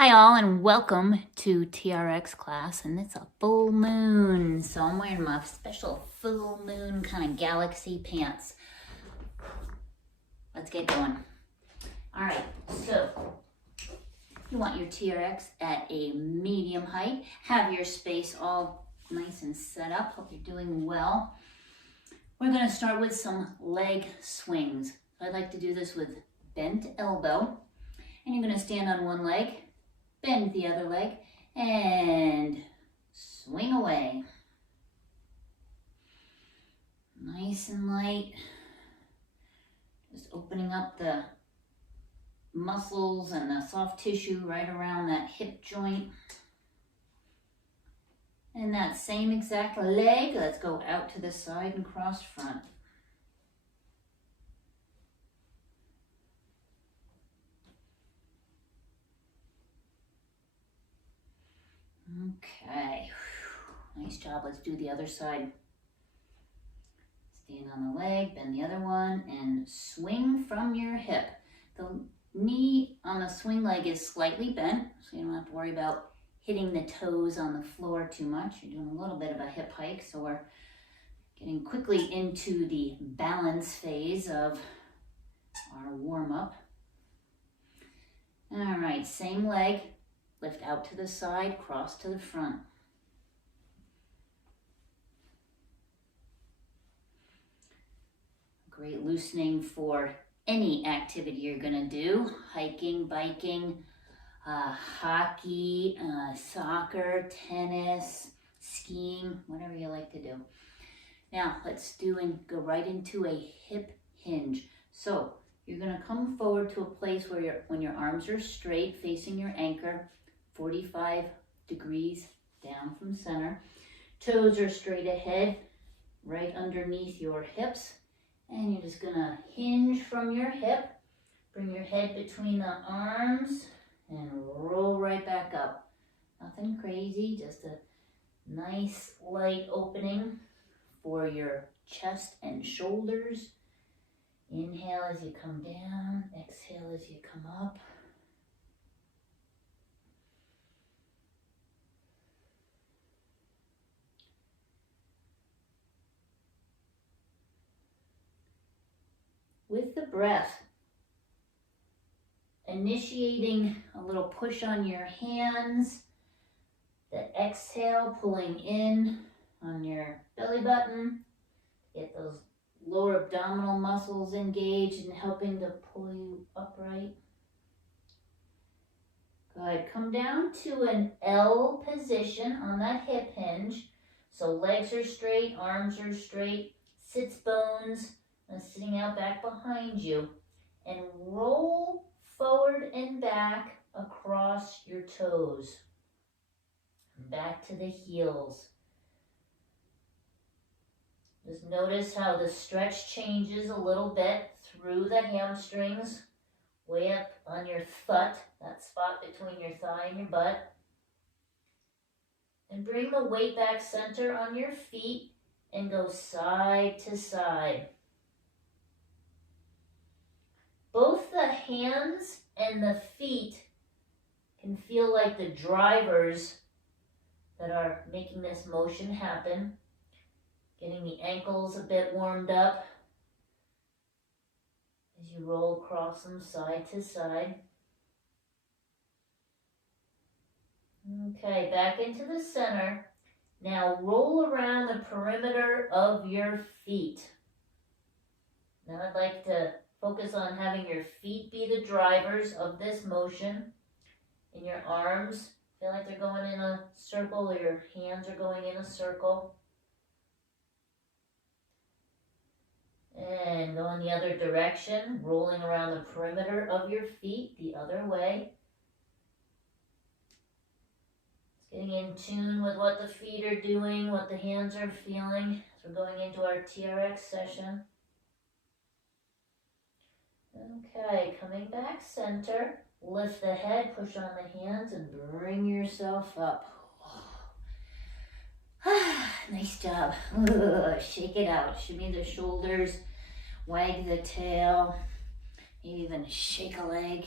Hi all and welcome to TRX class, and it's a full moon, so I'm wearing my special full moon kind of galaxy pants. Let's get going. All right, so you want your TRX at a medium height. Have your space all nice and set up. Hope you're doing well. We're going to start with some leg swings. I'd like to do this with bent elbow, and you're going to stand on one leg, bend the other leg, and swing away. Nice and light. Just opening up the muscles and the soft tissue right around that hip joint. And that same exact leg, let's go out to the side and cross front. Okay, nice job. Let's do the other side. Stand on the leg, bend the other one, and swing from your hip. The knee on the swing leg is slightly bent, so you don't have to worry about hitting the toes on the floor too much. You're doing a little bit of a hip hike, so we're getting quickly into the balance phase of our warm-up. All right, same leg. Lift out to the side, cross to the front. Great loosening for any activity you're gonna do. Hiking, biking, hockey, soccer, tennis, skiing, whatever you like to do. Now let's do and go right into a hip hinge. So you're gonna come forward to a place where when your arms are straight, facing your anchor, 45 degrees down from center. Toes are straight ahead, right underneath your hips. And you're just gonna hinge from your hip, bring your head between the arms, and roll right back up. Nothing crazy, just a nice light opening for your chest and shoulders. Inhale as you come down, exhale as you come up. With the breath, initiating a little push on your hands, the exhale pulling in on your belly button, get those lower abdominal muscles engaged and helping to pull you upright. Good, come down to an L position on that hip hinge. So legs are straight, arms are straight, sits bones, sitting out back behind you, and roll forward and back across your toes. Back to the heels. Just notice how the stretch changes a little bit through the hamstrings, way up on your thut, that spot between your thigh and your butt. And bring the weight back center on your feet and go side to side. Both the hands and the feet can feel like the drivers that are making this motion happen. Getting the ankles a bit warmed up as you roll across them side to side. Okay, back into the center. Now roll around the perimeter of your feet. Now I'd like to focus on having your feet be the drivers of this motion. And your arms feel like they're going in a circle, or your hands are going in a circle. And go in the other direction, rolling around the perimeter of your feet the other way. Getting in tune with what the feet are doing, what the hands are feeling as we're going into our TRX session. Okay, coming back center, lift the head, push on the hands, and bring yourself up. Nice job. Shake it out. Shimmy the shoulders, wag the tail, maybe even shake a leg.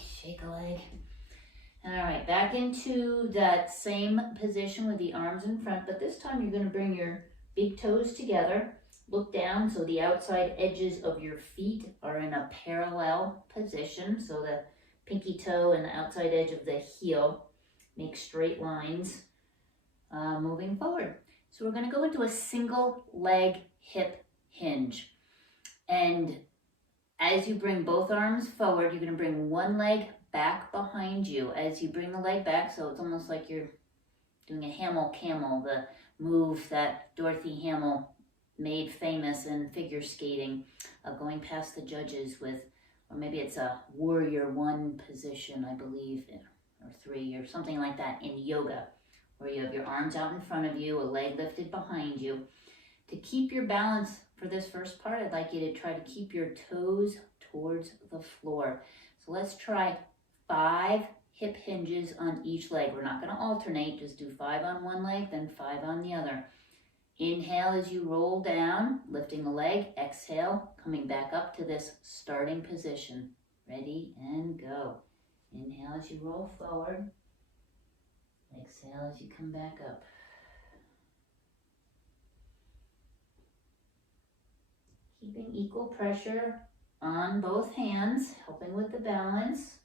All right, back into that same position with the arms in front, but this time you're going to bring your big toes together. Look down so the outside edges of your feet are in a parallel position. So the pinky toe and the outside edge of the heel make straight lines moving forward. So we're going to go into a single leg hip hinge. And as you bring both arms forward, you're going to bring one leg back behind you. As you bring the leg back, so it's almost like you're doing a Hamel-Camel, the move that Dorothy Hamill made famous in figure skating, going past the judges with, or maybe it's a warrior one position, I believe, or three, or something like that in yoga, where you have your arms out in front of you, a leg lifted behind you. To keep your balance for this first part, I'd like you to try to keep your toes towards the floor. So let's try 5 hip hinges on each leg. We're not going to alternate, just do 5 on one leg, then 5 on the other. Inhale as you roll down, lifting the leg. Exhale, coming back up to this starting position. Ready and go. Inhale as you roll forward. Exhale as you come back up. Keeping equal pressure on both hands, helping with the balance.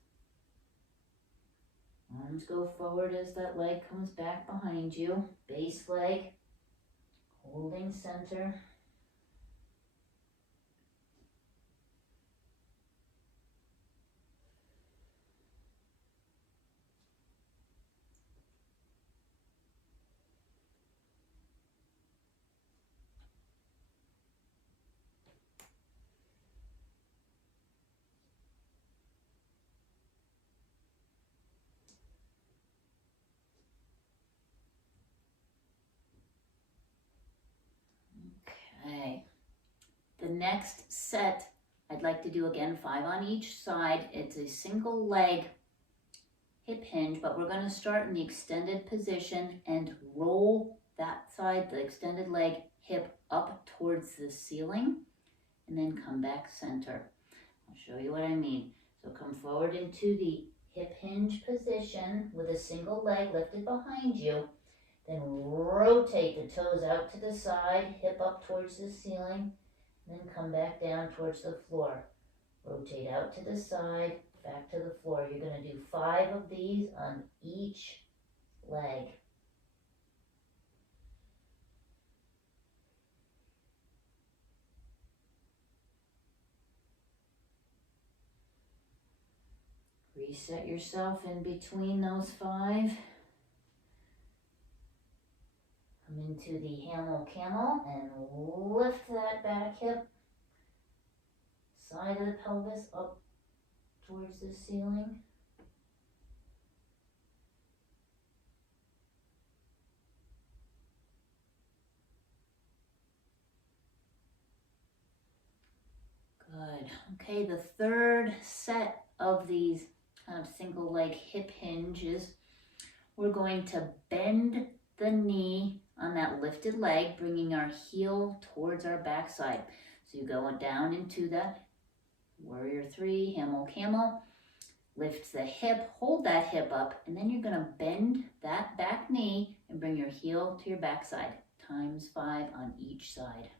Arms go forward as that leg comes back behind you. Base leg, holding center. Okay. The next set, I'd like to do again 5 on each side. It's a single leg hip hinge, but we're going to start in the extended position and roll that side, the extended leg hip up towards the ceiling, and then come back center. I'll show you what I mean. So come forward into the hip hinge position with a single leg lifted behind you. Then rotate the toes out to the side, hip up towards the ceiling, then come back down towards the floor. Rotate out to the side, back to the floor. You're going to do 5 of these on each leg. Reset yourself in between those 5. Come into the Hamel-Camel and lift that back hip, side of the pelvis up towards the ceiling. Good. Okay, the third set of these kind of single leg hip hinges, we're going to bend the knee on that lifted leg, bringing our heel towards our backside. So you go down into that warrior 3, Hamel-Camel, lift the hip, hold that hip up, and then you're going to bend that back knee and bring your heel to your backside, times 5 on each side.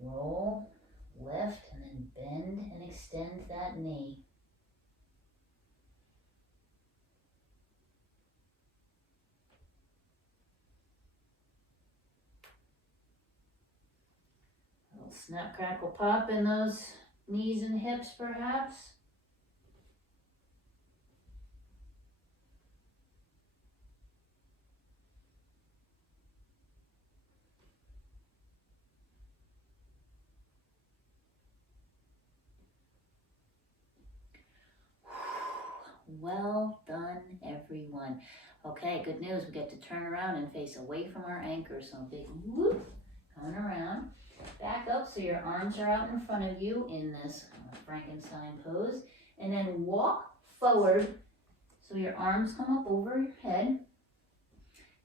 Roll, lift, and then bend and extend that knee. A little snap, crackle, pop in those knees and hips, perhaps. Well done, everyone. Okay, good news. We get to turn around and face away from our anchor. So big whoop, coming around. Back up so your arms are out in front of you in this Frankenstein pose. And then walk forward so your arms come up over your head.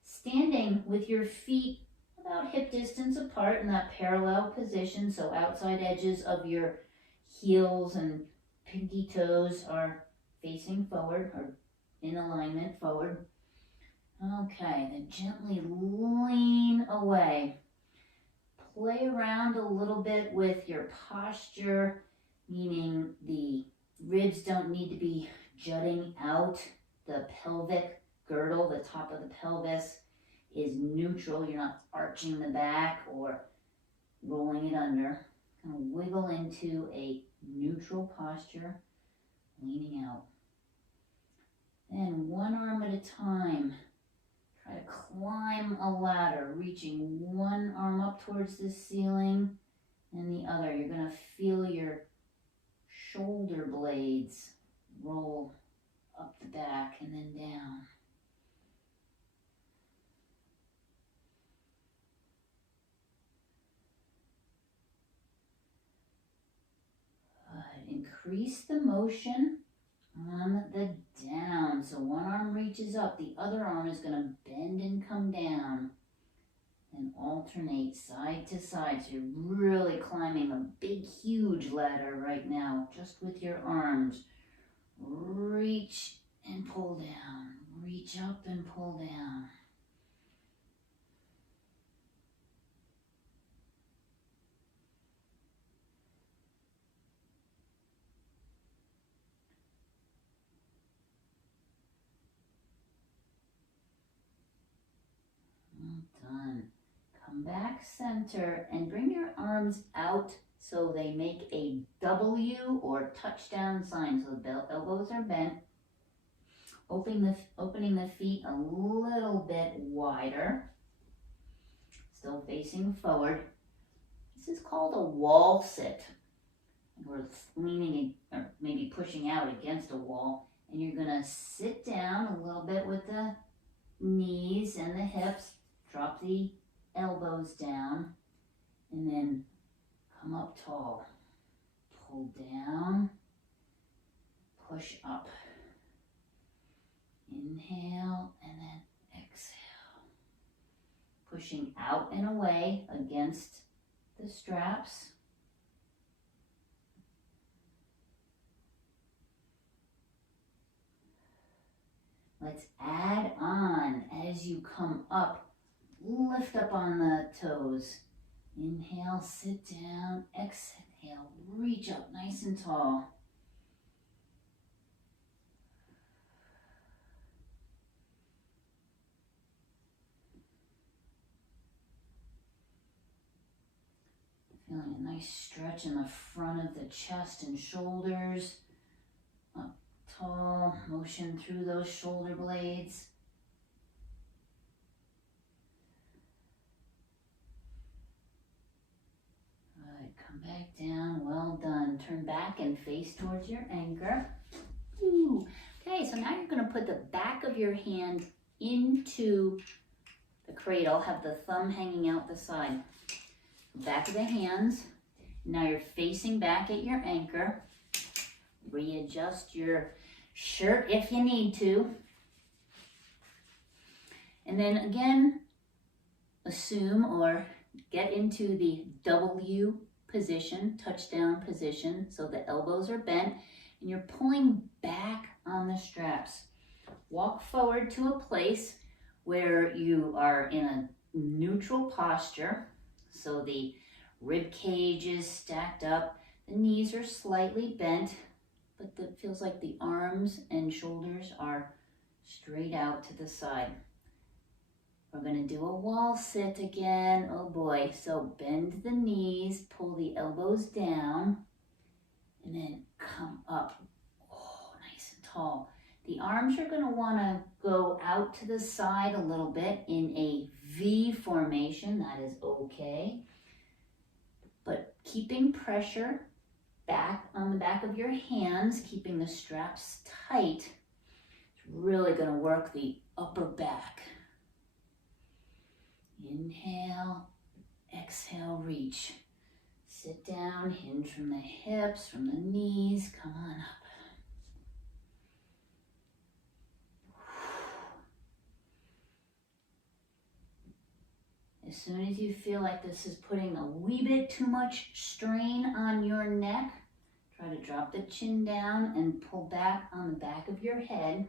Standing with your feet about hip distance apart in that parallel position. So outside edges of your heels and pinky toes are facing forward or in alignment forward. Okay, then gently lean away. Play around a little bit with your posture, meaning the ribs don't need to be jutting out. The pelvic girdle, the top of the pelvis, is neutral. You're not arching the back or rolling it under. Kind of wiggle into a neutral posture, leaning out. Then one arm at a time. Try to climb a ladder, reaching one arm up towards the ceiling and the other. You're going to feel your shoulder blades roll up the back and then down. Good. Increase the motion on the down. So one arm reaches up, the other arm is going to bend and come down. And alternate side to side. So you're really climbing a big, huge ladder right now, just with your arms. Reach and pull down. Reach up and pull down. Done. Come back center and bring your arms out so they make a W or touchdown sign. So the elbows are bent. Opening the feet a little bit wider. Still facing forward. This is called a wall sit. We're leaning or maybe pushing out against a wall. And you're going to sit down a little bit with the knees and the hips. Drop the elbows down and then come up tall. Pull down, push up. Inhale and then exhale. Pushing out and away against the straps. Let's add on as you come up. Lift up on the toes. Inhale, sit down. Exhale, reach up nice and tall. Feeling a nice stretch in the front of the chest and shoulders. Up tall, motion through those shoulder blades. Come back down, well done. Turn back and face towards your anchor. Ooh. Okay, so now you're going to put the back of your hand into the cradle, have the thumb hanging out the side. Back of the hands. Now you're facing back at your anchor. Readjust your shirt if you need to. And then again, assume or get into the W position, touchdown position, so the elbows are bent and you're pulling back on the straps. Walk forward to a place where you are in a neutral posture, so the rib cage is stacked up, the knees are slightly bent, but it feels like the arms and shoulders are straight out to the side. We're going to do a wall sit again. Oh boy. So bend the knees, pull the elbows down, and then come up. Oh, nice and tall. The arms are going to want to go out to the side a little bit in a V formation. That is okay. But keeping pressure back on the back of your hands, keeping the straps tight, it's really going to work the upper back. Inhale, exhale, reach. Sit down, hinge from the hips, from the knees, come on up. As soon as you feel like this is putting a wee bit too much strain on your neck, Try to drop the chin down and pull back on the back of your head,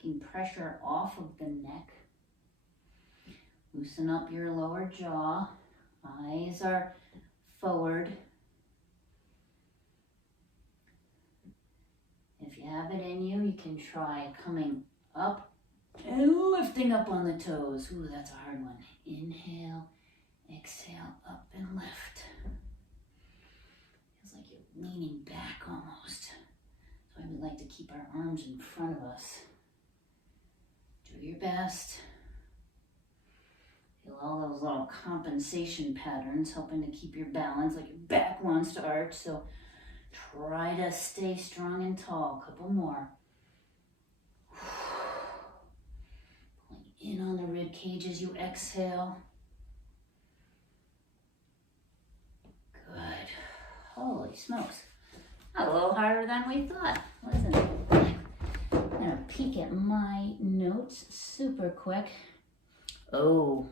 taking pressure off of the neck. Loosen up your lower jaw. Eyes are forward. If you have it in you, you can try coming up and lifting up on the toes. Ooh, that's a hard one. Inhale, exhale, up and lift. Feels like you're leaning back almost. So I would like to keep our arms in front of us. Do your best. Feel all those little compensation patterns helping to keep your balance, like your back wants to arch. So try to stay strong and tall. A couple more. Pulling in on the rib cage as you exhale. Good. Holy smokes. A little harder than we thought, wasn't it? I'm gonna peek at my notes super quick. Oh,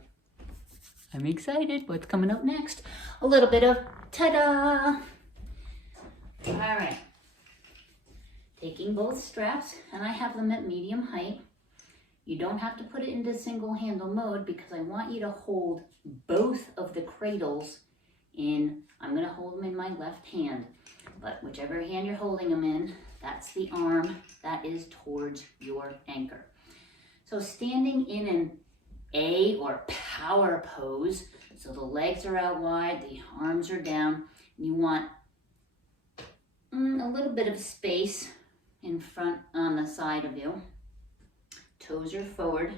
I'm excited. What's coming up next? A little bit of TaDa. All right. Taking both straps, and I have them at medium height. You don't have to put it into single handle mode because I want you to hold both of the cradles in. I'm going to hold them in my left hand, but whichever hand you're holding them in, that's the arm that is towards your anchor. So standing in an A or power pose, so the legs are out wide, the arms are down, and you want a little bit of space in front on the side of you. Toes are forward.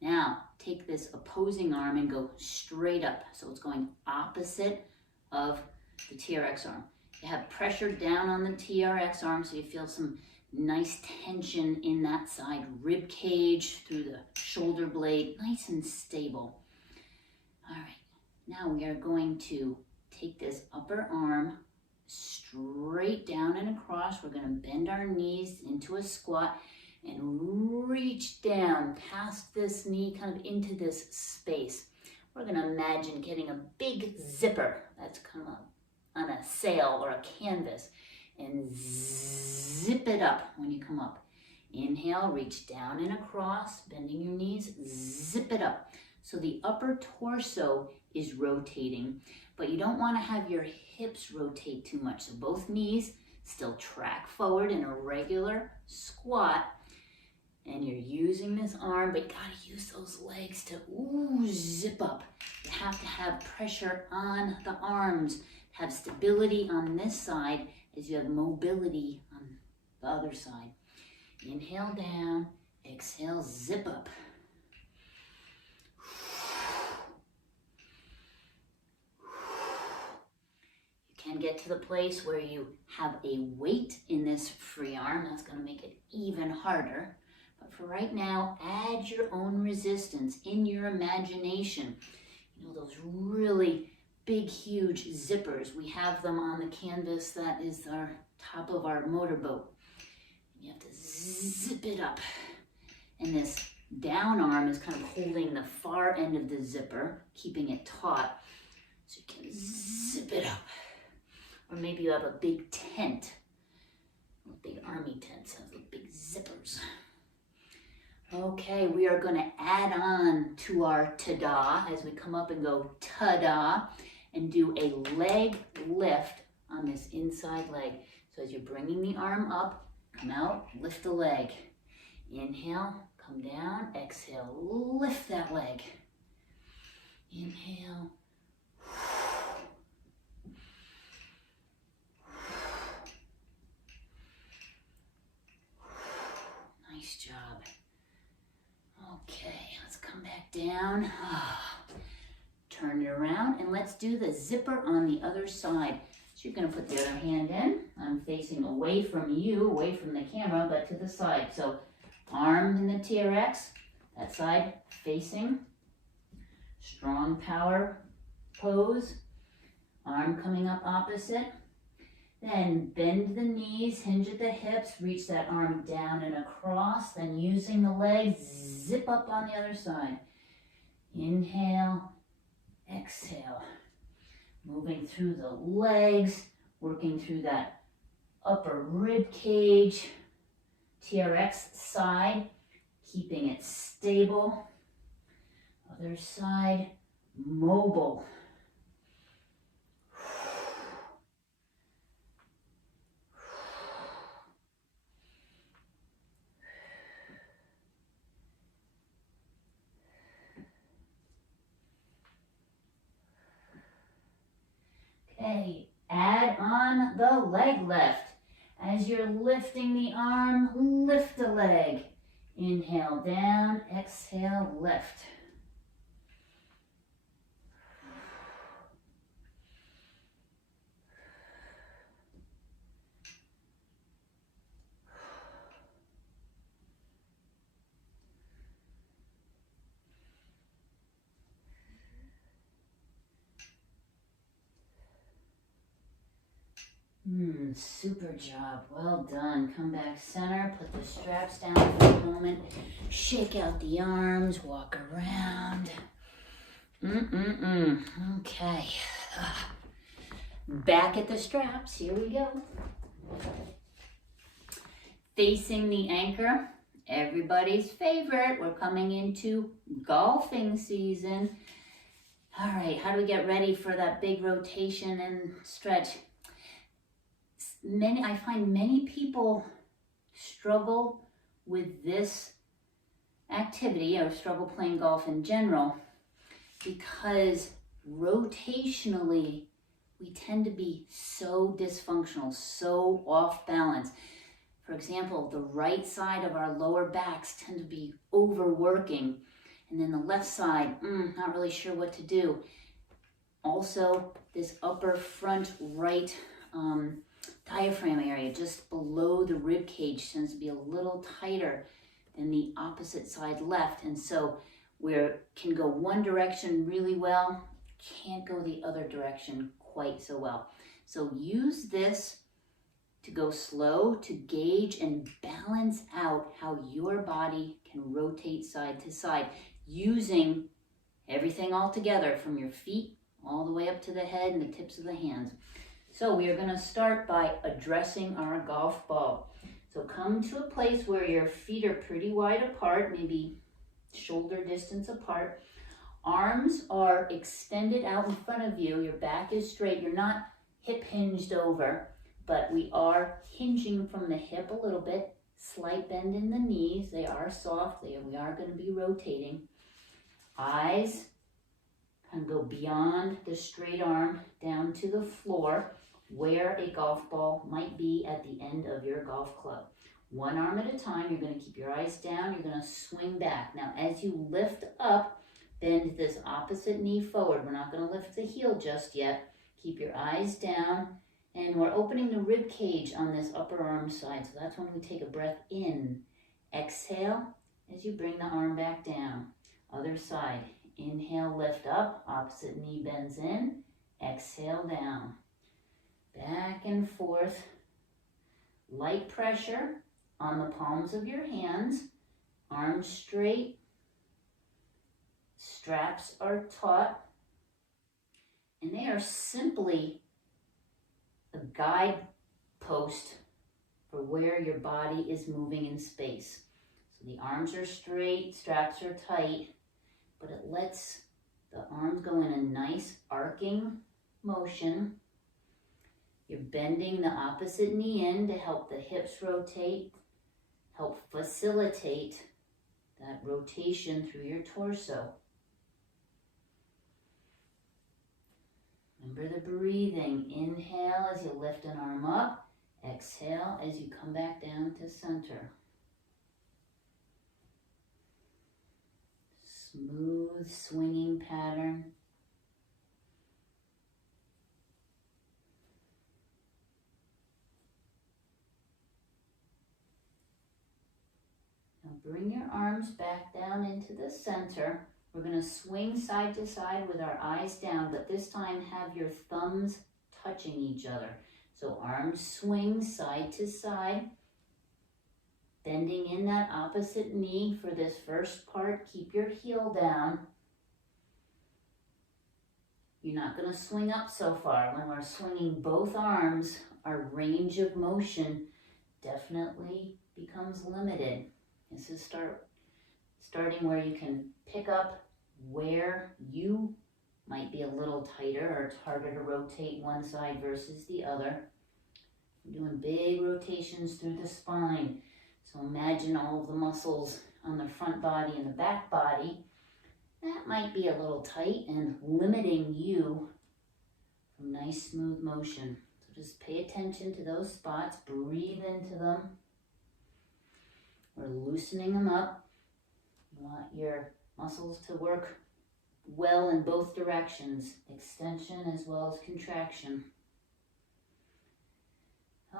Now take this opposing arm and go straight up. So it's going opposite of the TRX arm. You have pressure down on the TRX arm so you feel some nice tension in that side rib cage through the shoulder blade, nice and stable. All right, now we are going to take this upper arm straight down and across. We're going to bend our knees into a squat and reach down past this knee, kind of into this space. We're going to imagine getting a big zipper that's come up on a sail or a canvas and zip it up when you come up. Inhale, reach down and across, bending your knees, zip it up. So the upper torso is rotating, but you don't want to have your hips rotate too much. So both knees still track forward in a regular squat, and you're using this arm, but you gotta use those legs to zip up. You have to have pressure on the arms, have stability on this side as you have mobility on the other side. Inhale down, exhale, zip up. You can get to the place where you have a weight in this free arm. That's going to make it even harder. But for right now, add your own resistance in your imagination. You know, those really big, huge zippers. We have them on the canvas that is our top of our motorboat. You have to zip it up. And this down arm is kind of holding the far end of the zipper, keeping it taut. So you can zip it up. Or maybe you have a big tent, big army tents have the big zippers. Okay, we are going to add on to our TaDa as we come up and go TaDa and do a leg lift on this inside leg. So as you're bringing the arm up, come out, lift the leg. Inhale, come down, exhale, lift that leg. Inhale. Nice job. Okay, let's come back down. Turn it around and let's do the zipper on the other side. So you're going to put the other hand in. I'm facing away from you, away from the camera, but to the side. So arm in the TRX, that side facing. Strong power pose. Arm coming up opposite. Then bend the knees, hinge at the hips, reach that arm down and across. Then using the legs, zip up on the other side. Inhale, exhale. Moving through the legs, working through that upper rib cage, TRX side, keeping it stable. Other side, mobile. Okay, add on the leg lift. As you're lifting the arm, lift the leg. Inhale down, exhale, lift. Super job. Well done. Come back center. Put the straps down for a moment. Shake out the arms. Walk around. Okay. Back at the straps. Here we go. Facing the anchor. Everybody's favorite. We're coming into golfing season. All right. How do we get ready for that big rotation and stretch? I find many people struggle with this activity or struggle playing golf in general because rotationally we tend to be so dysfunctional, so off balance. For example, the right side of our lower backs tend to be overworking, and then the left side, not really sure what to do. Also, this upper front right diaphragm area just below the rib cage tends to be a little tighter than the opposite side left, and so we can go one direction really well, can't go the other direction quite so well. So use this to go slow, to gauge and balance out how your body can rotate side to side using everything all together from your feet all the way up to the head and the tips of the hands. So we are going to start by addressing our golf ball. So come to a place where your feet are pretty wide apart, maybe shoulder distance apart. Arms are extended out in front of you. Your back is straight. You're not hip hinged over, but we are hinging from the hip a little bit. Slight bend in the knees. They are soft. We are going to be rotating. Eyes kind of go beyond the straight arm down to the floor where a golf ball might be at the end of your golf club. One arm at a time. You're going to keep your eyes down. You're going to swing back. Now, as you lift up, bend this opposite knee forward. We're not going to lift the heel just yet. Keep your eyes down. And we're opening the rib cage on this upper arm side. So that's when we take a breath in. Exhale as you bring the arm back down. Other side. Inhale, lift up. Opposite knee bends in. Exhale down. Back and forth. Light pressure on the palms of your hands. Arms straight. Straps are taut. And they are simply a guide post for where your body is moving in space. So the arms are straight, straps are tight, but it lets the arms go in a nice arcing motion. You're bending the opposite knee in to help the hips rotate, help facilitate that rotation through your torso. Remember the breathing. Inhale as you lift an arm up. Exhale as you come back down to center. Smooth swinging pattern. Now bring your arms back down into the center. We're going to swing side to side with our eyes down, but this time have your thumbs touching each other. So arms swing side to side, bending in that opposite knee for this first part. Keep your heel down. You're not going to swing up so far. When we're swinging both arms, our range of motion definitely becomes limited. This is starting where you can pick up where you might be a little tighter or it's harder to rotate one side versus the other. We're doing big rotations through the spine. So imagine all of the muscles on the front body and the back body. That might be a little tight and limiting you from nice smooth motion. So just pay attention to those spots, breathe into them. We're loosening them up. You want your muscles to work well in both directions, extension as well as contraction.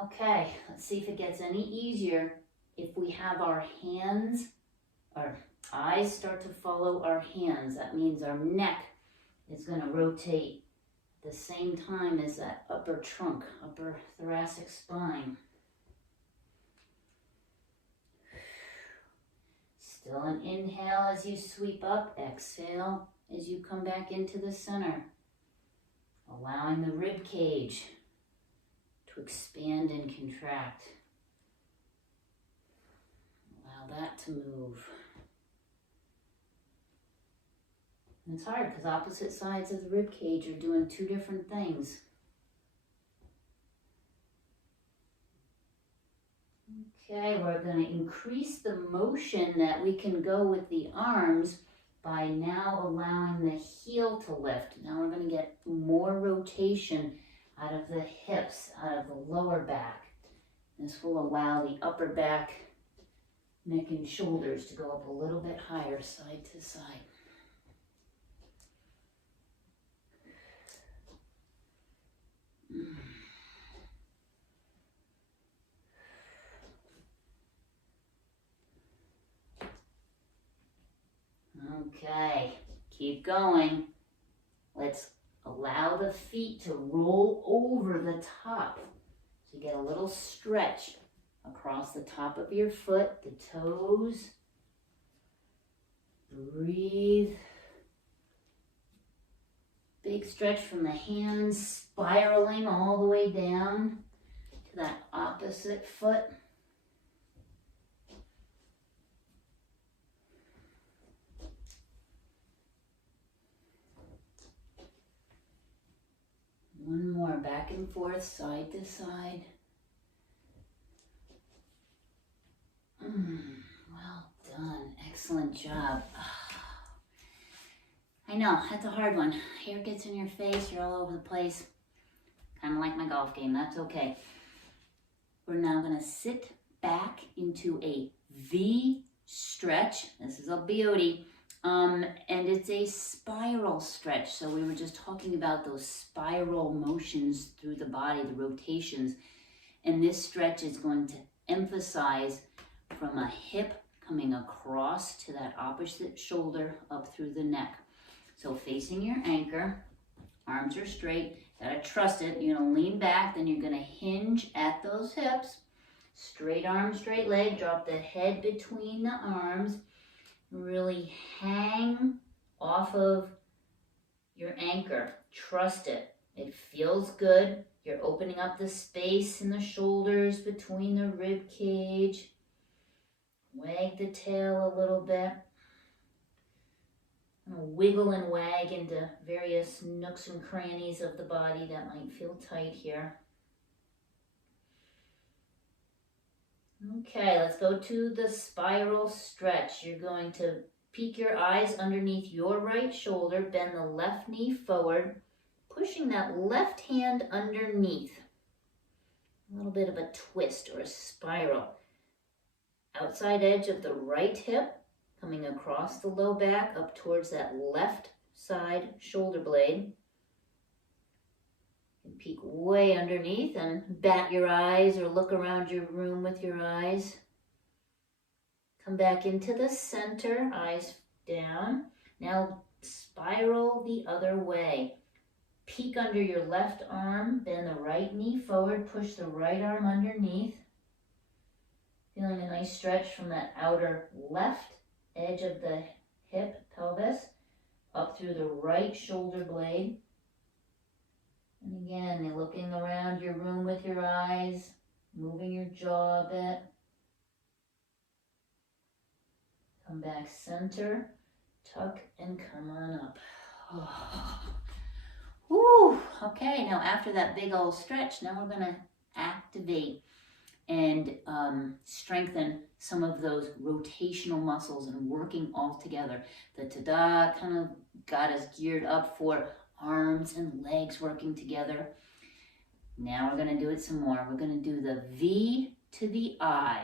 Okay, let's see if it gets any easier if we have our hands, our eyes start to follow our hands. That means our neck is going to rotate at the same time as that upper trunk, upper thoracic spine. Still an inhale as you sweep up, exhale as you come back into the center, allowing the rib cage to expand and contract. Allow that to move. And it's hard because opposite sides of the rib cage are doing two different things. Okay, we're going to increase the motion that we can go with the arms by now allowing the heel to lift. Now we're going to get more rotation out of the hips, out of the lower back. This will allow the upper back, neck and shoulders to go up a little bit higher side to side. Okay, keep going. Let's allow the feet to roll over the top. So you get a little stretch across the top of your foot, the toes. Breathe. Big stretch from the hands, spiraling all the way down to that opposite foot. One more, back and forth, side to side. Well done, excellent job. I know, that's a hard one. Hair gets in your face, you're all over the place. Kind of like my golf game, that's okay. We're now gonna sit back into a V stretch. This is a beauty. And it's a spiral stretch. So we were just talking about those spiral motions through the body, the rotations. And this stretch is going to emphasize from a hip coming across to that opposite shoulder up through the neck. So facing your anchor, arms are straight, gotta trust it. You're gonna lean back, then you're gonna hinge at those hips. Straight arm, straight leg, drop the head between the arms. Really hang off of your anchor. Trust it. It feels good. You're opening up the space in the shoulders between the rib cage. Wag the tail a little bit. Wiggle and wag into various nooks and crannies of the body that might feel tight here. Okay, let's go to the spiral stretch. You're going to peek your eyes underneath your right shoulder, bend the left knee forward, pushing that left hand underneath. A little bit of a twist or a spiral. Outside edge of the right hip, coming across the low back up towards that left side shoulder blade. You can peek way underneath and bat your eyes or look around your room with your eyes. Come back into the center, eyes down. Now spiral the other way. Peek under your left arm, bend the right knee forward, push the right arm underneath. Feeling a nice stretch from that outer left edge of the hip, pelvis, up through the right shoulder blade. And again, you're looking around your room with your eyes, moving your jaw a bit. Come back center, tuck, and come on up. Whew. Okay, now after that big old stretch, now we're going to activate and strengthen some of those rotational muscles and working all together. The TaDa kind of got us geared up for arms and legs working together. Now we're going to do it some more. We're going to do the V to the I,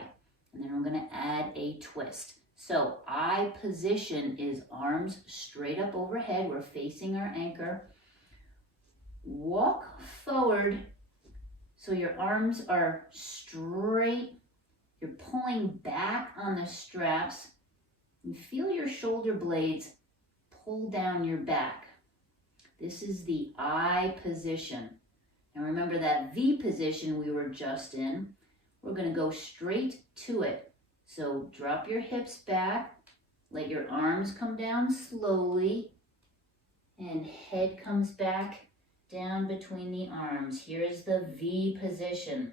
and then we're going to add a twist. So I position is arms straight up overhead. We're facing our anchor. Walk forward so your arms are straight. You're pulling back on the straps. And feel your shoulder blades pull down your back. This is the I position. And remember that V position we were just in. We're going to go straight to it. So drop your hips back. Let your arms come down slowly. And head comes back down between the arms. Here is the V position.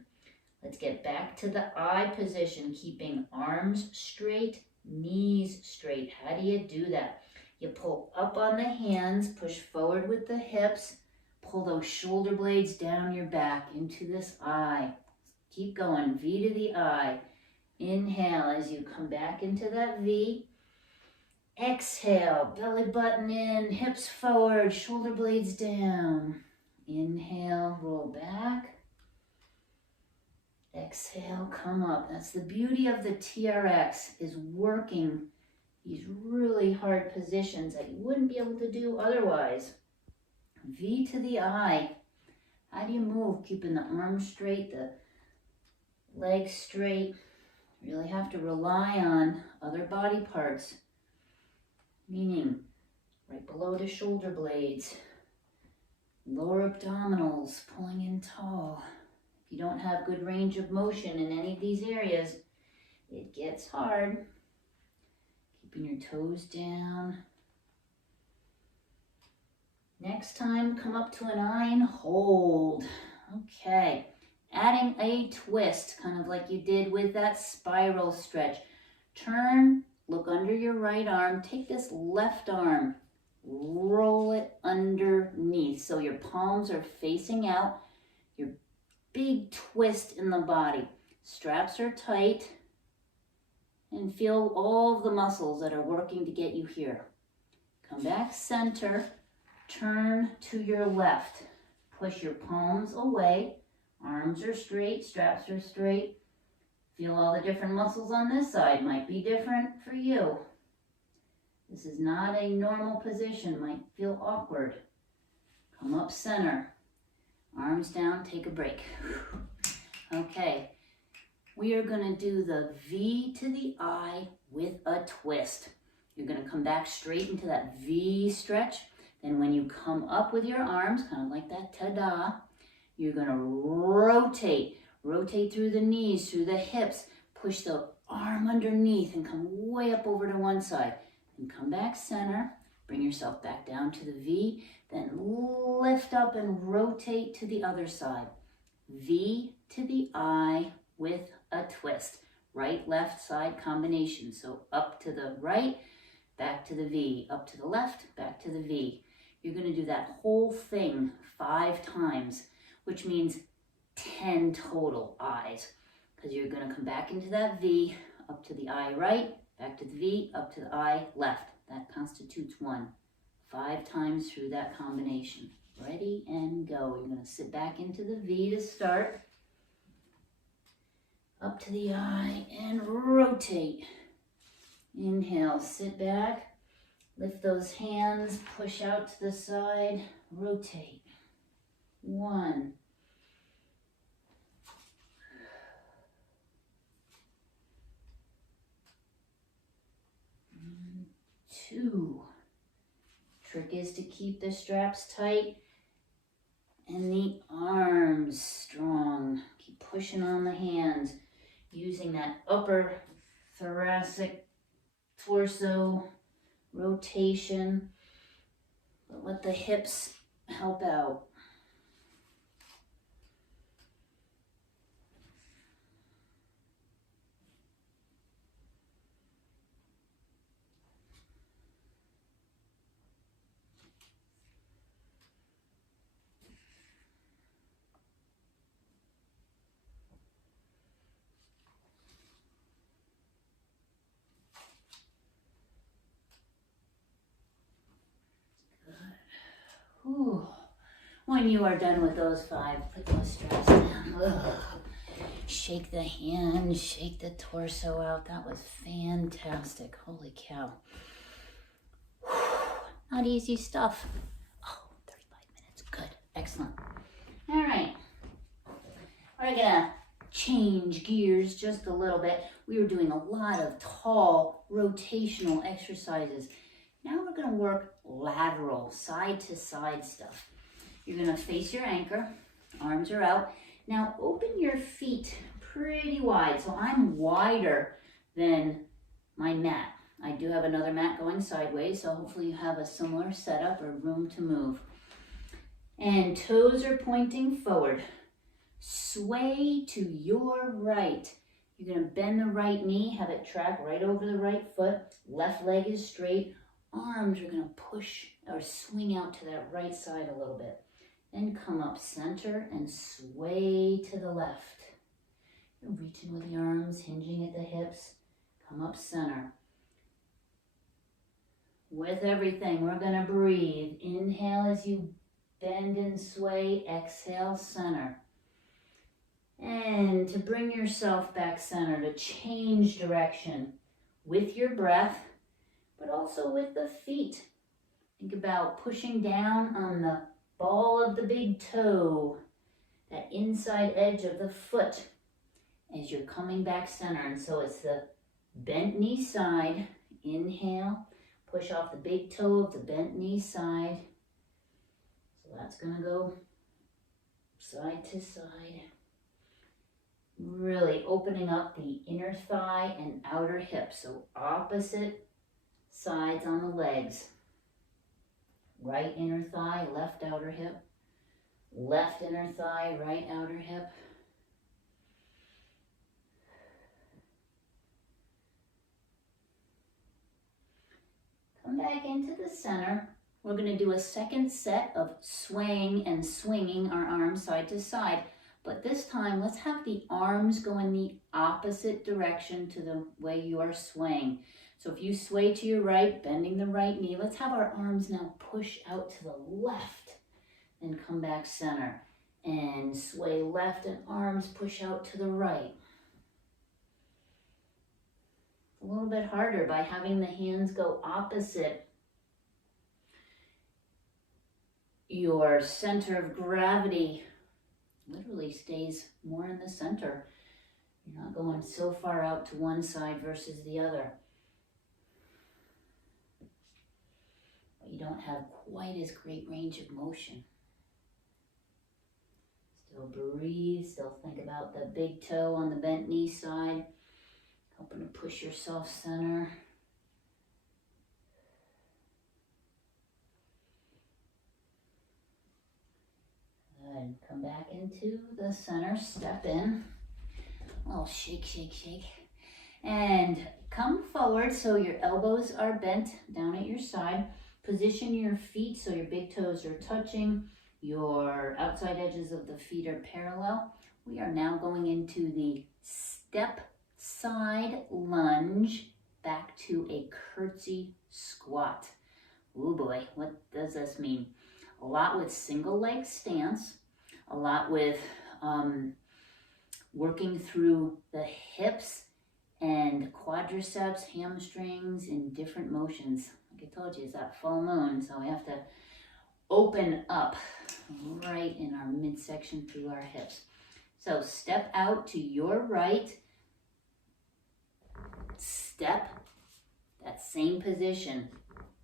Let's get back to the I position, keeping arms straight, knees straight. How do you do that? You pull up on the hands, push forward with the hips, pull those shoulder blades down your back into this I. Keep going, V to the I. Inhale as you come back into that V. Exhale, belly button in, hips forward, shoulder blades down. Inhale, roll back. Exhale, come up. That's the beauty of the TRX, is working these really hard positions that you wouldn't be able to do otherwise. V to the I. How do you move? Keeping the arms straight, the legs straight. You really have to rely on other body parts, meaning right below the shoulder blades, lower abdominals, pulling in tall. If you don't have good range of motion in any of these areas, it gets hard. Keeping your toes down. Next time, come up to an I and hold. Okay, adding a twist, kind of like you did with that spiral stretch. Turn, look under your right arm, take this left arm, roll it underneath so your palms are facing out. Your big twist in the body. Straps are tight, and feel all of the muscles that are working to get you here. Come back center, turn to your left. Push your palms away, arms are straight, straps are straight. Feel all the different muscles on this side, might be different for you. This is not a normal position, might feel awkward. Come up center, arms down, take a break. Okay, we are going to do the V to the I with a twist. You're going to come back straight into that V stretch. Then when you come up with your arms, kind of like that TaDa, you're going to rotate. Rotate through the knees, through the hips. Push the arm underneath and come way up over to one side. And come back center. Bring yourself back down to the V. Then lift up and rotate to the other side. V to the I with a twist. Right, left side combination. So up to the right, back to the V. Up to the left, back to the V. You're going to do that whole thing 5 times, which means 10 total I's. Because you're going to come back into that V, up to the I right, back to the V, up to the I left. That constitutes 1. 5 times through that combination. Ready and go. You're going to sit back into the V to start. Up to the I and rotate. Inhale, sit back. Lift those hands, push out to the side, rotate. 1. 2. Trick is to keep the straps tight and the arms strong. Keep pushing on the hands, using that upper thoracic torso rotation. But let the hips help out. Whew. When you are done with those 5, put those straps down. Ugh. Shake the hand, shake the torso out. That was fantastic. Holy cow. Not easy stuff. Oh, 35 minutes. Good. Excellent. All right. We're gonna change gears just a little bit. We were doing a lot of tall rotational exercises. Now we're gonna work lateral, side to side stuff. You're gonna face your anchor, arms are out. Now open your feet pretty wide. So I'm wider than my mat. I do have another mat going sideways, so hopefully you have a similar setup or room to move. And toes are pointing forward. Sway to your right. You're gonna bend the right knee, have it track right over the right foot. Left leg is straight. Arms are gonna push or swing out to that right side a little bit. Then come up center and sway to the left. You're reaching with the arms, hinging at the hips. Come up center. With everything, we're gonna breathe. Inhale as you bend and sway. Exhale, center. And to bring yourself back center, to change direction with your breath, but also with the feet. Think about pushing down on the ball of the big toe, that inside edge of the foot as you're coming back center. And so it's the bent knee side. Inhale, push off the big toe of the bent knee side. So that's gonna go side to side. Really opening up the inner thigh and outer hip. So opposite sides on the legs. Right inner thigh, left outer hip. Left inner thigh, right outer hip. Come back into the center. We're going to do a second set of swaying and swinging our arms side to side. But this time, let's have the arms go in the opposite direction to the way you are swaying. So if you sway to your right, bending the right knee, let's have our arms now push out to the left and come back center. And sway left and arms push out to the right. A little bit harder by having the hands go opposite. Your center of gravity literally stays more in the center. You're not going so far out to one side versus the other. But you don't have quite as great range of motion. Still breathe, still think about the big toe on the bent knee side. Helping to push yourself center. Good. Come back into the center, step in. Oh, shake, shake, shake. And come forward so your elbows are bent down at your side. Position your feet so your big toes are touching. Your outside edges of the feet are parallel. We are now going into the step side lunge back to a curtsy squat. Oh boy, what does this mean? A lot with single leg stance, a lot with working through the hips and quadriceps, hamstrings in different motions. Like I told you, it's that full moon, so we have to open up right in our midsection through our hips. So step out to your right, step, that same position,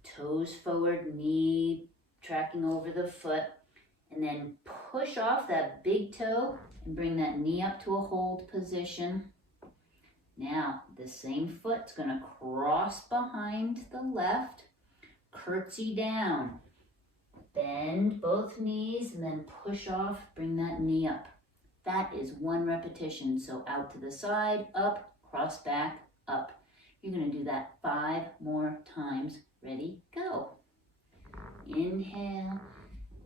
toes forward, knee tracking over the foot, and then push off that big toe and bring that knee up to a hold position. Now, the same foot's gonna cross behind the left, curtsy down, bend both knees, and then push off, bring that knee up. That is one repetition. So out to the side, up, cross back, up. You're gonna do that 5 more times. Ready, go. Inhale,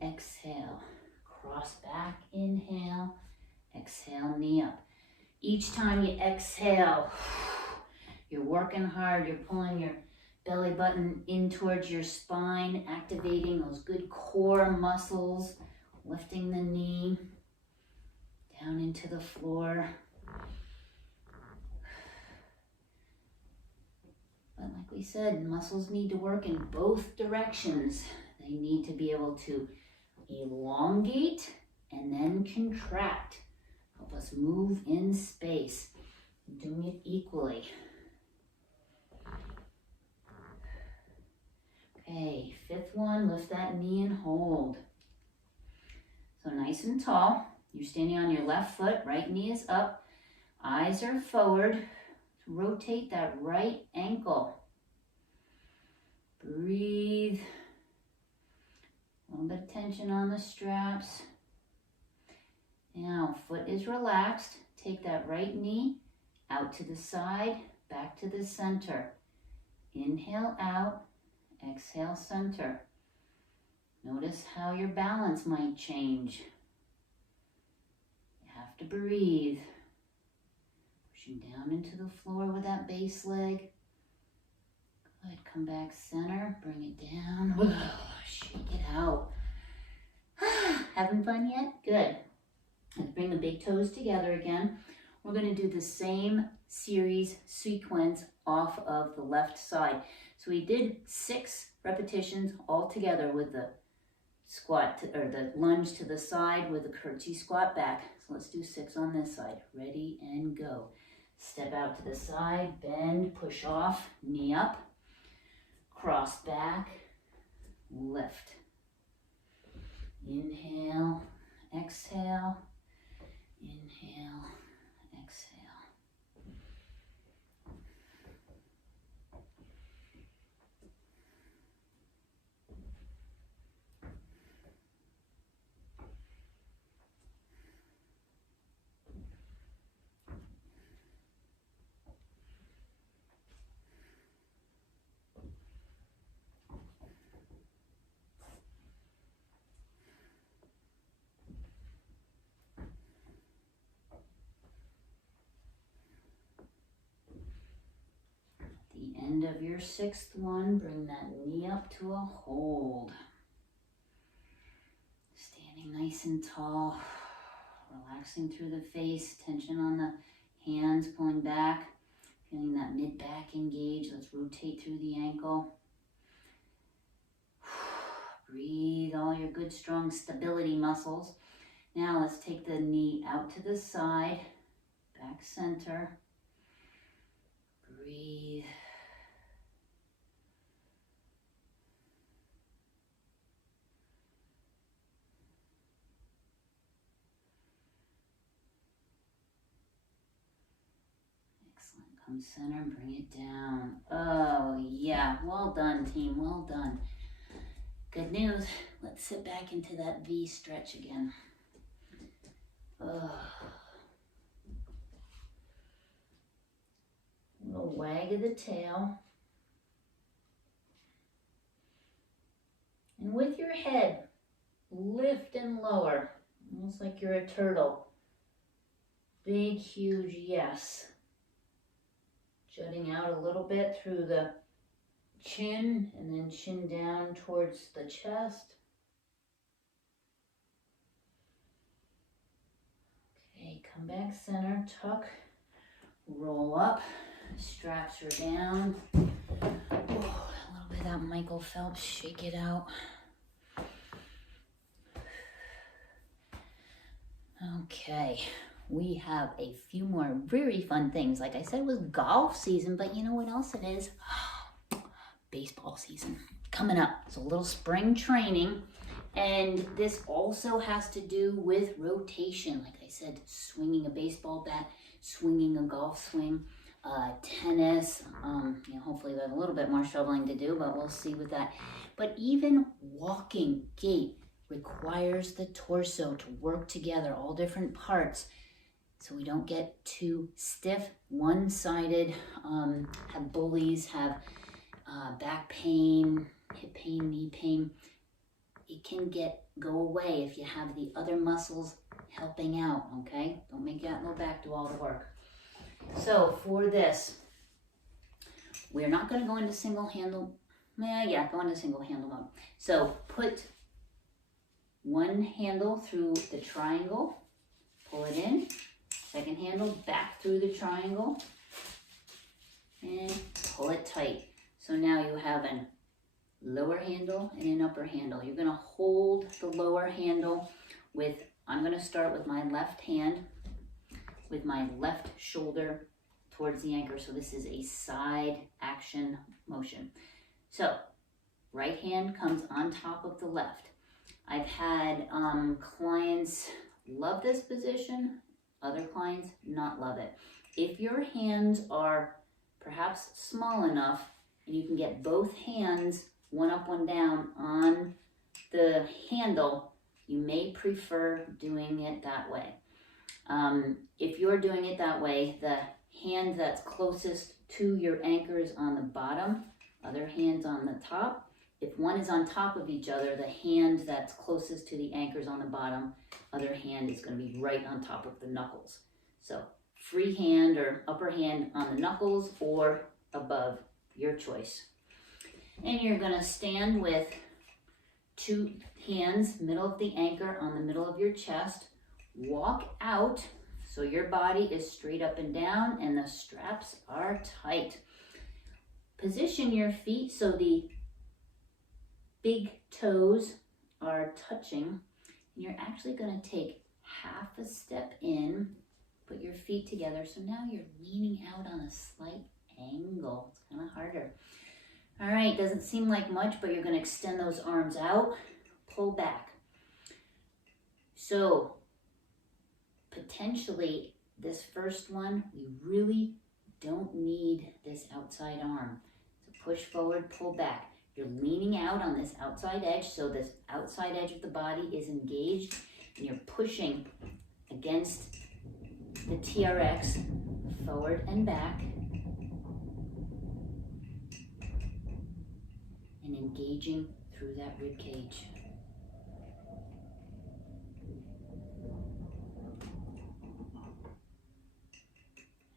exhale, cross back, inhale, exhale, knee up. Each time you exhale, you're working hard, you're pulling your belly button in towards your spine, activating those good core muscles, lifting the knee down into the floor. But like we said, muscles need to work in both directions. They need to be able to elongate and then contract. Help us move in space, doing it equally. Okay, fifth one, lift that knee and hold. So nice and tall. You're standing on your left foot, right knee is up, eyes are forward. Rotate that right ankle. Breathe. A little bit of tension on the straps. Now, foot is relaxed. Take that right knee out to the side, back to the center. Inhale out, exhale center. Notice how your balance might change. You have to breathe. Pushing down into the floor with that base leg. Good, come back center, bring it down. Shake it out. Having fun yet? Good. Let's bring the big toes together again. We're going to do the same series sequence off of the left side. So we did 6 repetitions all together with the squat or the lunge to the side with the curtsy squat back. So let's do 6 on this side. Ready and go. Step out to the side, bend, push off, knee up, cross back, lift. Inhale, exhale, inhale, exhale. End of your 6th one, bring that knee up to a hold. Standing nice and tall, relaxing through the face, tension on the hands, pulling back, feeling that mid-back engage. Let's rotate through the ankle. Breathe all your good, strong stability muscles. Now let's take the knee out to the side, back center. Breathe. Come center, bring it down. Oh yeah, well done team, well done. Good news, let's sit back into that V stretch again. Little wag of the tail. And with your head, lift and lower, almost like you're a turtle. Big, huge yes. Jutting out a little bit through the chin and then chin down towards the chest. Okay, come back center, tuck, roll up, straps are down. Oh, a little bit of that Michael Phelps, shake it out. Okay. We have a few more very fun things. Like I said, it was golf season, but you know what else it is? Baseball season coming up. So a little spring training. And this also has to do with rotation. Like I said, swinging a baseball bat, swinging a golf swing, tennis. Hopefully we have a little bit more shoveling to do, but we'll see with that. But even walking gait requires the torso to work together, all different parts. So we don't get too stiff, one-sided, have bullies, have back pain, hip pain, knee pain. It can go away if you have the other muscles helping out, okay? Don't make that low back do all the work. So for this, We're not going to go into single handle. Yeah, go into single handle mode. So put one handle through the triangle, pull it in, second handle back through the triangle, and pull it tight. So now you have a lower handle and an upper handle. You're going to hold the lower handle with, I'm going to start with my left hand, with my left shoulder towards the anchor. So this is a side action motion. So right hand comes on top of the left. I've had clients love this position, other clients not love it. If your hands are perhaps small enough and you can get both hands, one up, one down, on the handle, you may prefer doing it that way. If you're doing it that way, the hand that's closest to your anchor is on the bottom, other hand's on the top. If one is on top of each other, the hand that's closest to the anchor is on the bottom, other hand is going to be right on top of the knuckles. So free hand or upper hand on the knuckles or above, your choice. And you're going to stand with two hands, middle of the anchor on the middle of your chest. Walk out so your body is straight up and down and the straps are tight. Position your feet so the big toes are touching. And you're actually going to take half a step in, put your feet together. So now you're leaning out on a slight angle. It's kind of harder. All right, doesn't seem like much, but you're going to extend those arms out, pull back. So potentially this first one, we really don't need this outside arm. So push forward, pull back. You're leaning out on this outside edge, so this outside edge of the body is engaged, and you're pushing against the TRX, forward and back, and engaging through that rib cage.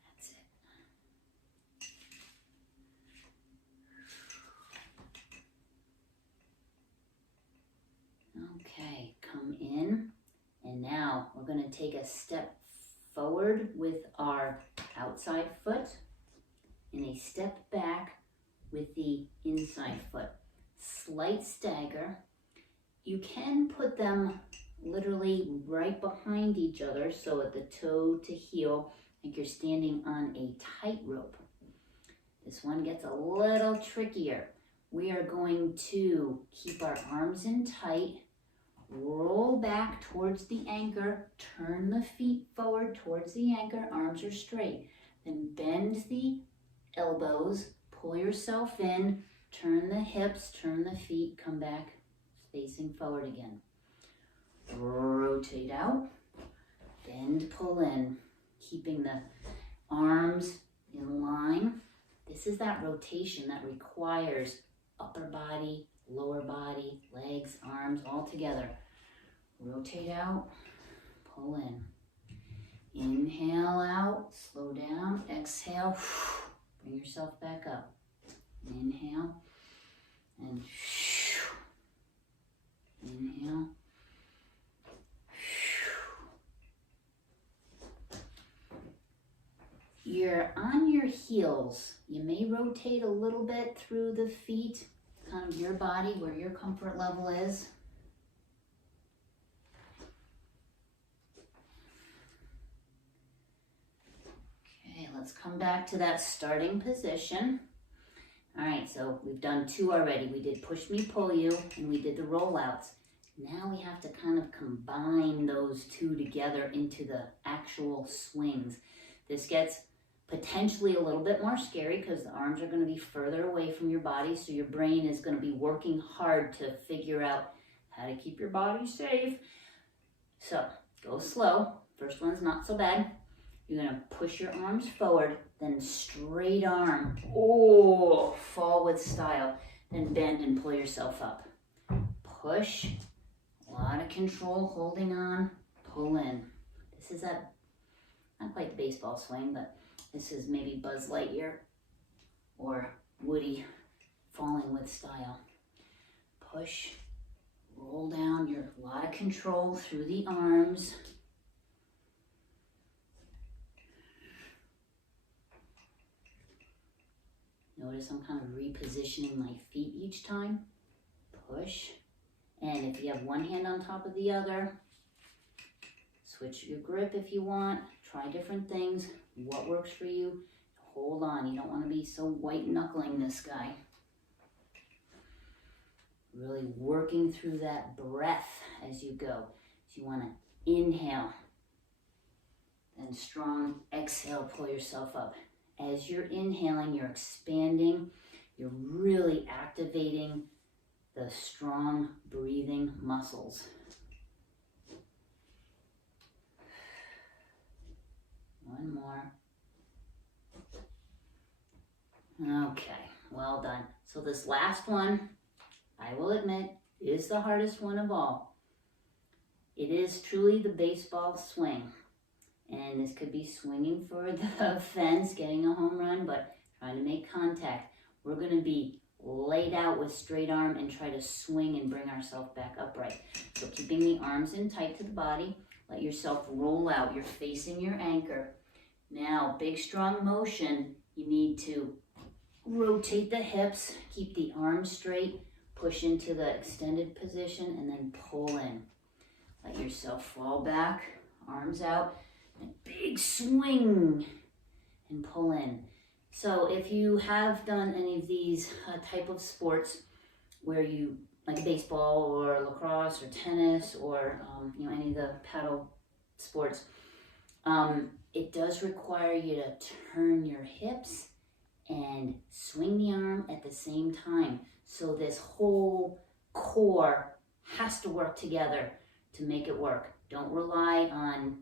That's it. Okay, come in, and now we're going to take a step forward with our outside foot and a step back with the inside foot. Slight stagger. You can put them literally right behind each other, so at the toe to heel, like you're standing on a tightrope. This one gets a little trickier. We are going to keep our arms in tight, roll back towards the anchor, turn the feet forward towards the anchor, arms are straight. Then bend the elbows, pull yourself in, turn the hips, turn the feet, come back facing forward again. Rotate out, bend, pull in, keeping the arms in line. This is that rotation that requires upper body, lower body, legs, arms, all together. Rotate out, pull in. Inhale out, slow down, exhale, bring yourself back up. Inhale, and inhale. You're on your heels. You may rotate a little bit through the feet, kind of your body, where your comfort level is. Okay, let's come back to that starting position. All right, so we've done two already. We did push me, pull you, and we did the rollouts. Now we have to kind of combine those two together into the actual swings. This gets potentially a little bit more scary because the arms are going to be further away from your body, so your brain is going to be working hard to figure out how to keep your body safe. So go slow. First one's not so bad. You're going to push your arms forward, then straight arm. Oh, fall with style. Then bend and pull yourself up. Push. A lot of control, holding on, pull in. This is that, not quite the baseball swing, but this is maybe Buzz Lightyear or Woody falling with style. Push, roll down, you're a lot of control through the arms. Notice I'm kind of repositioning my feet each time. Push. And if you have one hand on top of the other, switch your grip if you want. Try different things. What works for you? Hold on. You don't want to be so white knuckling this guy. Really working through that breath as you go. So you want to inhale. Then strong exhale, pull yourself up. As you're inhaling, you're expanding. You're really activating the strong breathing muscles. One more. Okay, well done. So this last one, I will admit, is the hardest one of all. It is truly the baseball swing. And this could be swinging for the fence, getting a home run, but trying to make contact. We're going to be laid out with straight arm and try to swing and bring ourselves back upright. So keeping the arms in tight to the body, let yourself roll out. You're facing your anchor. Now, big strong motion, you need to rotate the hips, keep the arms straight, push into the extended position, and then pull in. Let yourself fall back, arms out, and big swing, and pull in. So if you have done any of these type of sports where you, like baseball or lacrosse or tennis or any of the paddle sports, it does require you to turn your hips and swing the arm at the same time. So this whole core has to work together to make it work. Don't rely on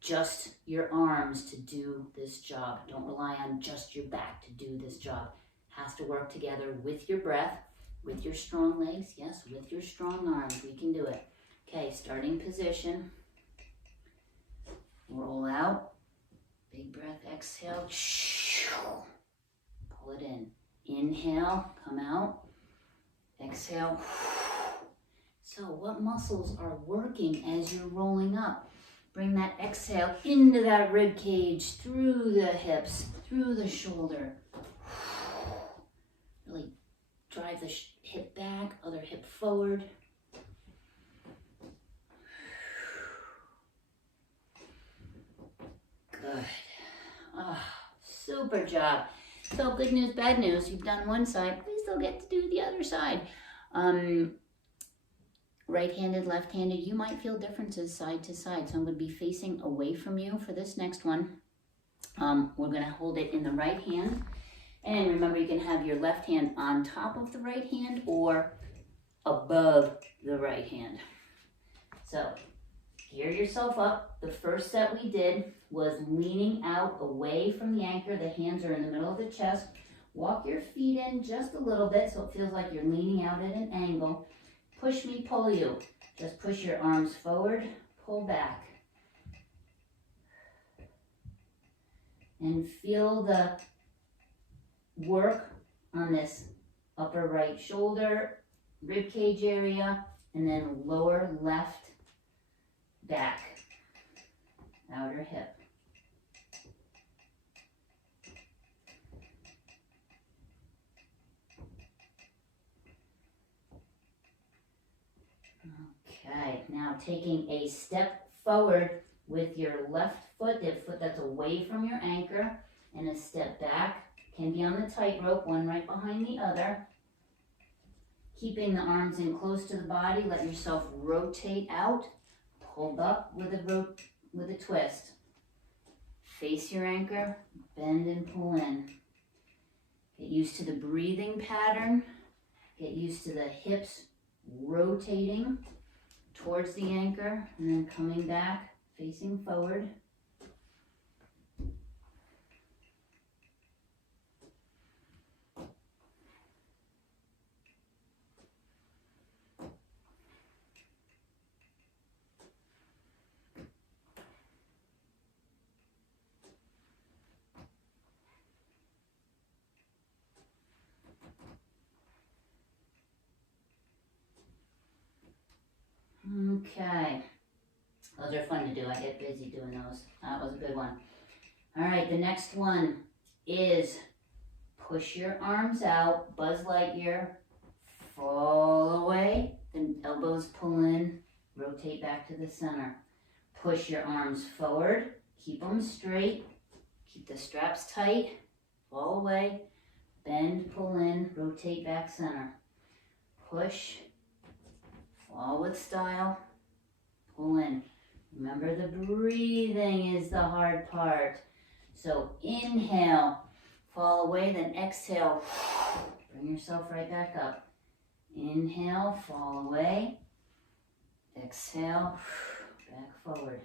just your arms to do this job. Don't rely on just your back to do this job. Has to work together with your breath, with your strong legs, yes, with your strong arms. We can do it. Okay, starting position. Roll out. Big breath, exhale. Pull it in. Inhale, come out. Exhale. So what muscles are working as you're rolling up? Bring that exhale into that rib cage, through the hips, through the shoulder. Really drive the hip back, other hip forward. Good. Oh, super job. So good news, bad news. You've done one side. We still get to do the other side. Right-handed, left-handed, you might feel differences side to side. So I'm going to be facing away from you for this next one. We're going to hold it in the right hand. And remember, you can have your left hand on top of the right hand or above the right hand. So gear yourself up. The first set we did was leaning out away from the anchor. The hands are in the middle of the chest. Walk your feet in just a little bit so it feels like you're leaning out at an angle. Push me, pull you. Just push your arms forward, pull back. And feel the work on this upper right shoulder, rib cage area, and then lower left back, outer hip. Okay, now taking a step forward with your left foot, the foot that's away from your anchor, and a step back. Can be on the tightrope, one right behind the other. Keeping the arms in close to the body, let yourself rotate out, pull up with a twist. Face your anchor, bend and pull in. Get used to the breathing pattern. Get used to the hips rotating towards the anchor and then coming back, facing forward. Okay. Those are fun to do. I get busy doing those. That was a good one. All right, the next one is push your arms out, Buzz Lightyear, fall away, then elbows pull in, rotate back to the center. Push your arms forward, keep them straight, keep the straps tight, fall away, bend, pull in, rotate back center. Push, fall with style, pull in. Remember, the breathing is the hard part. So inhale, fall away, then exhale. Bring yourself right back up. Inhale, fall away. Exhale, back forward.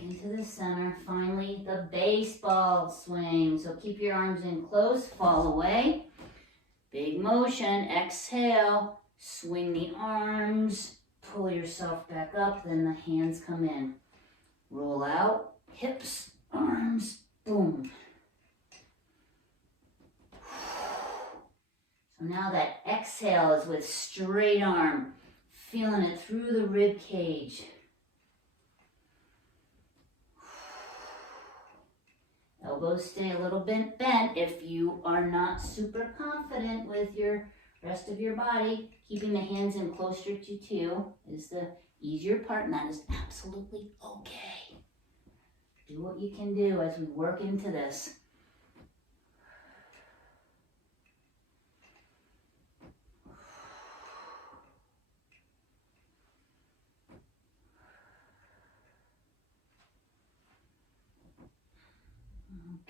Into the center. Finally, the baseball swing. So keep your arms in close, fall away. Big motion, exhale, swing the arms, pull yourself back up, then the hands come in. Roll out, hips, arms, boom. So now that exhale is with straight arm, feeling it through the rib cage. Elbows stay a little bit bent if you are not super confident with your rest of your body. Keeping the hands in closer to you is the easier part, and that is absolutely okay. Do what you can do as we work into this.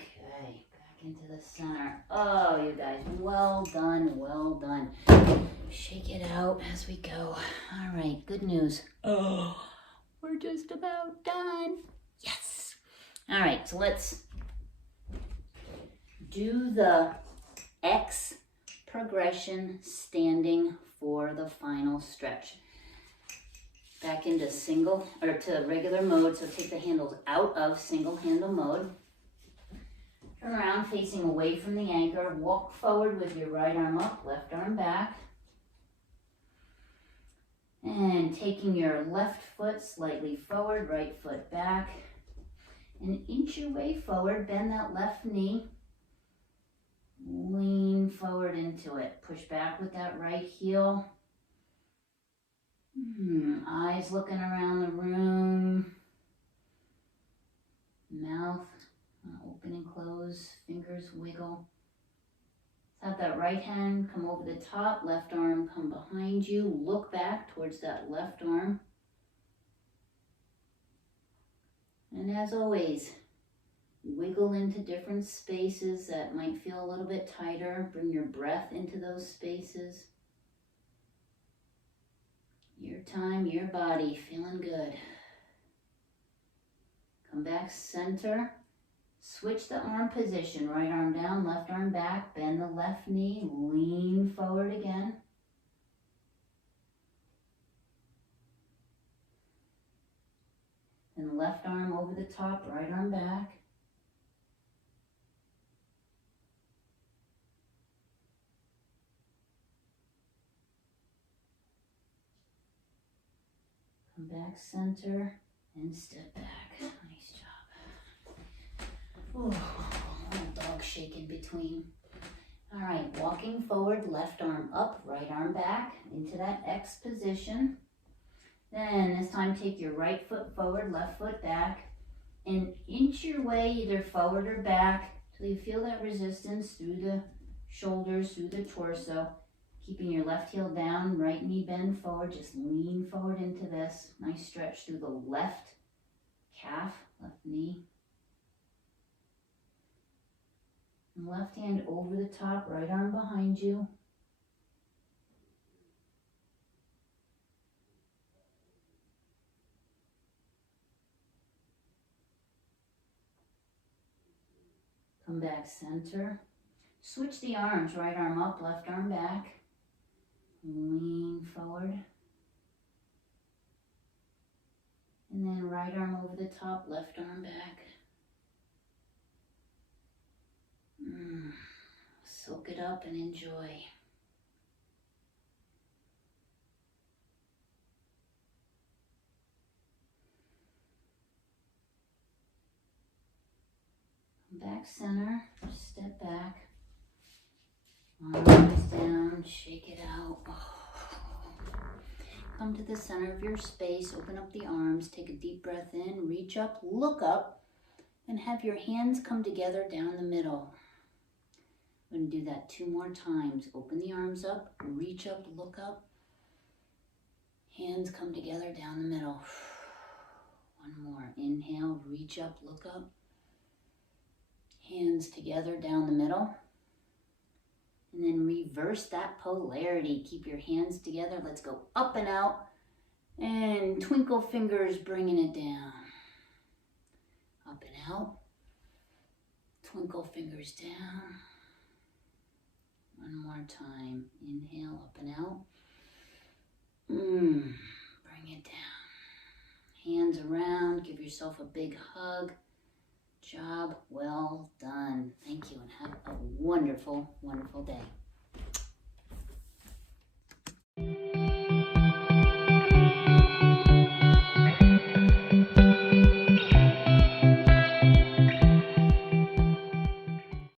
Okay, back into the center. Oh, you guys, well done, well done. Shake it out as we go. All right, good news. Oh, we're just about done. Yes. All right, so let's do the X progression standing for the final stretch. Back into single or to regular mode, so take the handles out of single handle mode. Turn around facing away from the anchor. Walk forward with your right arm up, left arm back. And taking your left foot slightly forward, right foot back. And inch your way forward, bend that left knee. Lean forward into it. Push back with that right heel. Eyes looking around the room. Mouth open and close. Fingers wiggle. Have that right hand come over the top. Left arm come behind you. Look back towards that left arm. And as always, wiggle into different spaces that might feel a little bit tighter. Bring your breath into those spaces. Your time, your body, feeling good. Come back center. Switch the arm position. Right arm down, left arm back. Bend the left knee. Lean forward again. And left arm over the top, right arm back. Come back center and step back. Nice job. Ooh, a little dog shake in between. All right, walking forward, left arm up, right arm back into that X position. Then this time take your right foot forward, left foot back, and inch your way either forward or back till you feel that resistance through the shoulders, through the torso. Keeping your left heel down, right knee bend forward, just lean forward into this. Nice stretch through the left calf, left knee. And left hand over the top, right arm behind you. Come back center. Switch the arms, right arm up, left arm back. Lean forward. And then right arm over the top, left arm back. Soak it up and enjoy. Back center, step back. Arms down, shake it out. Come to the center of your space, open up the arms, take a deep breath in, reach up, look up, and have your hands come together down the middle. I'm going to do that 2 more times. Open the arms up, reach up, look up. Hands come together down the middle. 1 more. Inhale, reach up, look up. Hands together down the middle. And then reverse that polarity. Keep your hands together. Let's go up and out. And twinkle fingers bringing it down. Up and out. Twinkle fingers down. 1 more time. Inhale, up and out. Bring it down. Hands around. Give yourself a big hug. Job well done. Thank you, and have a wonderful, wonderful day.